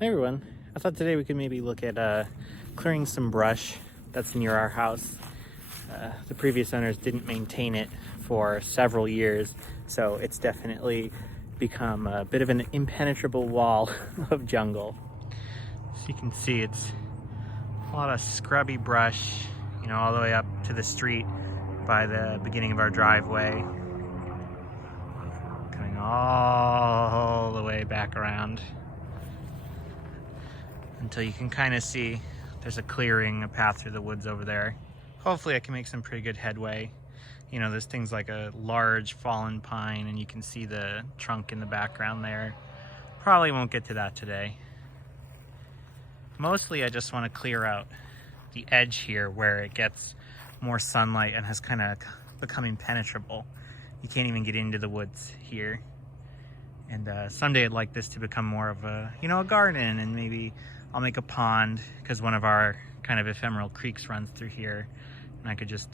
Hey everyone, I thought today we could maybe look at clearing some brush that's near our house. The previous owners didn't maintain it for several years, so it's definitely become a bit of an impenetrable wall of jungle. So you can see it's a lot of scrubby brush, all the way up to the street by the beginning of our driveway, coming all the way back around until you can kind of see there's a clearing, a path through the woods over there. Hopefully I can make some pretty good headway. There's things like a large fallen pine and you can see the trunk in the background there. Probably won't get to that today. Mostly I just want to clear out the edge here where it gets more sunlight and has kind of become impenetrable. You can't even get into the woods here. And someday I'd like this to become more of a garden, and maybe I'll make a pond because one of our kind of ephemeral creeks runs through here, and I could just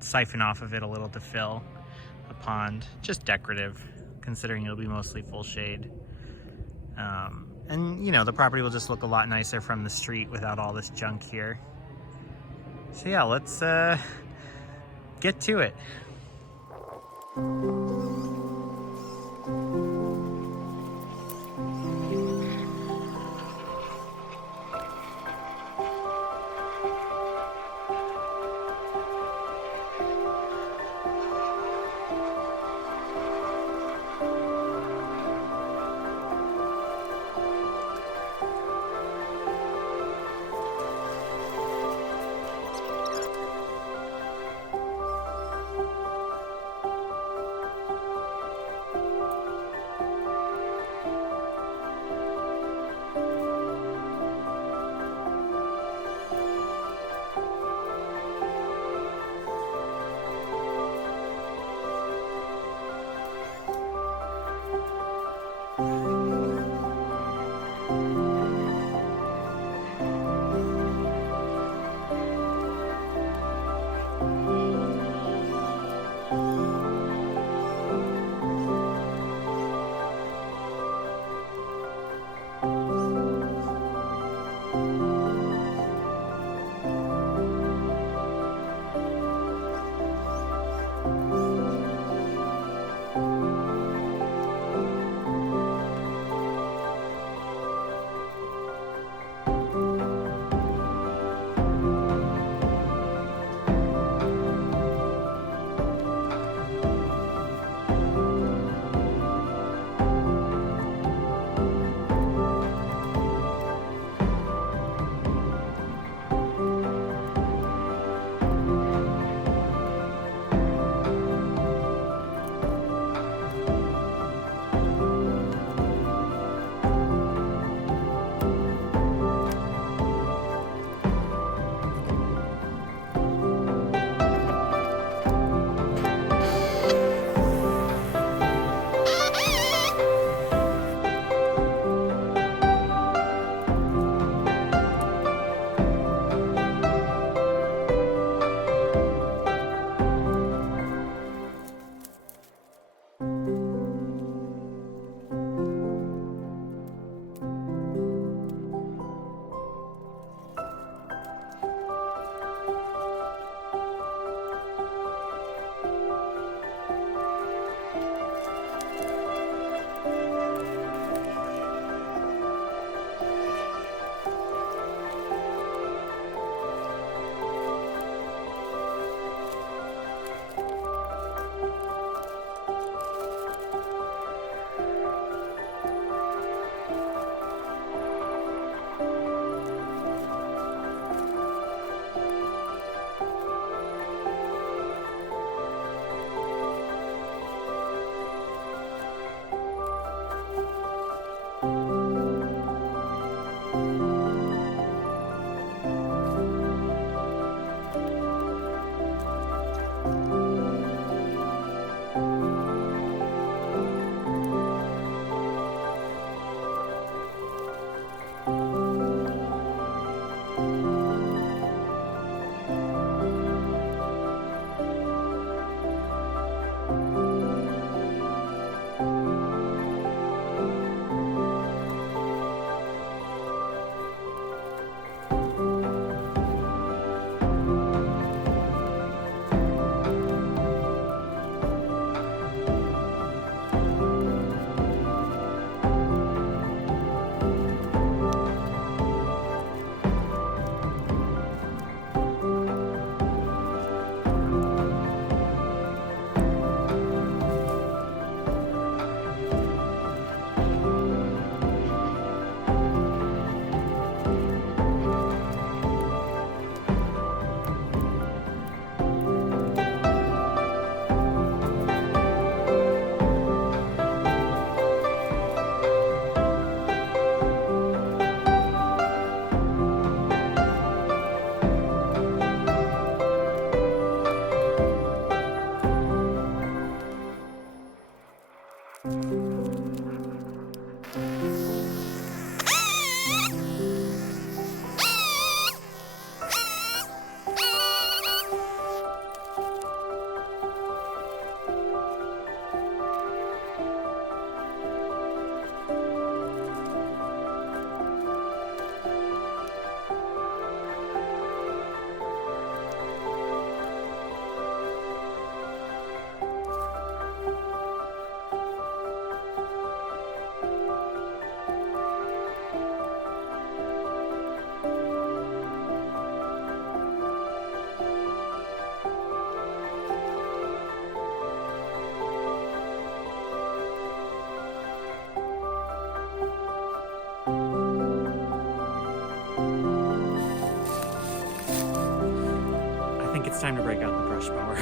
siphon off of it a little to fill a pond. Just decorative, considering it'll be mostly full shade. And the property will just look a lot nicer from the street without all this junk here. So yeah, let's get to it. it's time to break out the brush mower.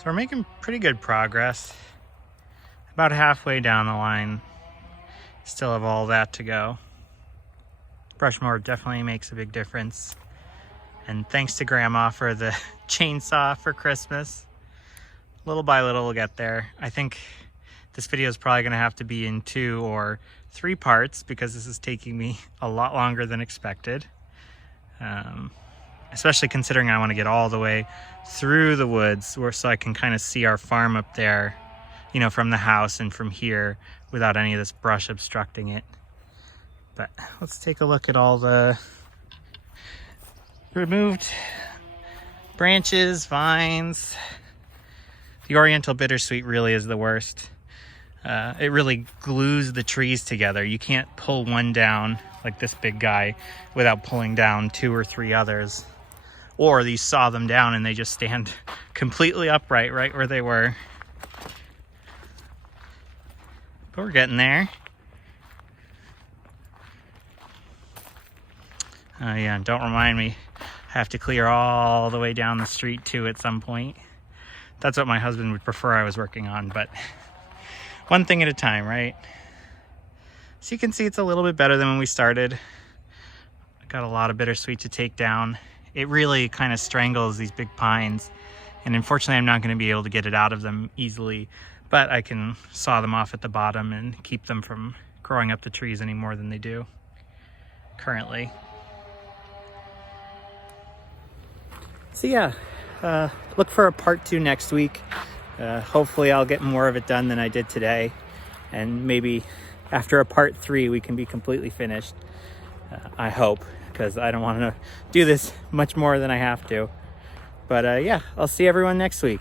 So we're making pretty good progress. About halfway down the line. Still have all that to go. Brush mower definitely makes a big difference. And thanks to Grandma for the chainsaw for Christmas. Little by little we'll get there. I think this video is probably going to have to be in 2 or 3 parts because this is taking me a lot longer than expected. Especially considering I want to get all the way through the woods so I can kind of see our farm up there, you know, from the house and from here without any of this brush obstructing it. But let's take a look at all the removed branches, vines. The Oriental Bittersweet really is the worst. It really glues the trees together. You can't pull one down like this big guy without pulling down 2 or 3 others. Or you saw them down and they just stand completely upright right where they were. But we're getting there. Oh yeah, don't remind me. I have to clear all the way down the street too at some point. That's what my husband would prefer I was working on, but one thing at a time, right? So you can see it's a little bit better than when we started. I got a lot of bittersweet to take down. It really kind of strangles these big pines, and unfortunately I'm not going to be able to get it out of them easily, but I can saw them off at the bottom and keep them from growing up the trees any more than they do currently. So yeah, look for a part 2 next week. Hopefully I'll get more of it done than I did today, and maybe after a part 3 we can be completely finished. I hope, because I don't want to do this much more than I have to. But yeah, I'll see everyone next week.